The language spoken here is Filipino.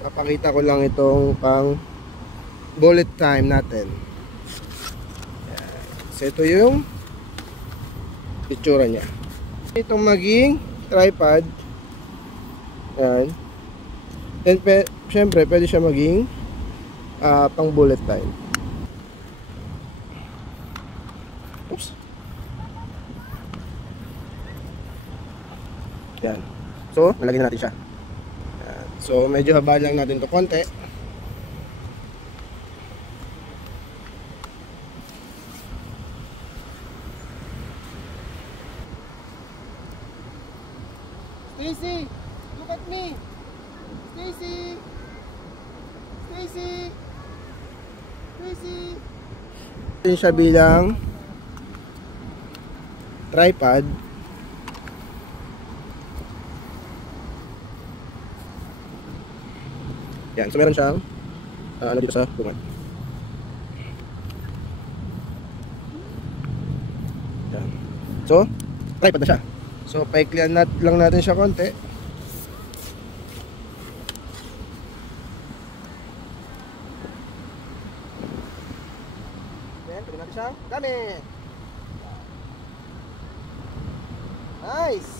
Papakita ko lang itong pang bullet time natin. So ito yung itsura niya. Itong maging tripod. Yan. And syempre pwede siya maging pang bullet time. Oops. Yan. So nalagyan na natin siya. Yan. So medyo haba lang natin to konti. Stacy, look at me. Stacy. Stacy. Stacy. Ito siya bilang tripod. Yan, so meron siyang ano dito sa bungan. Yan. So, tripod na siya. So, paiklian lang natin siya konti. Then, pwede natin siyang gamit. Nice!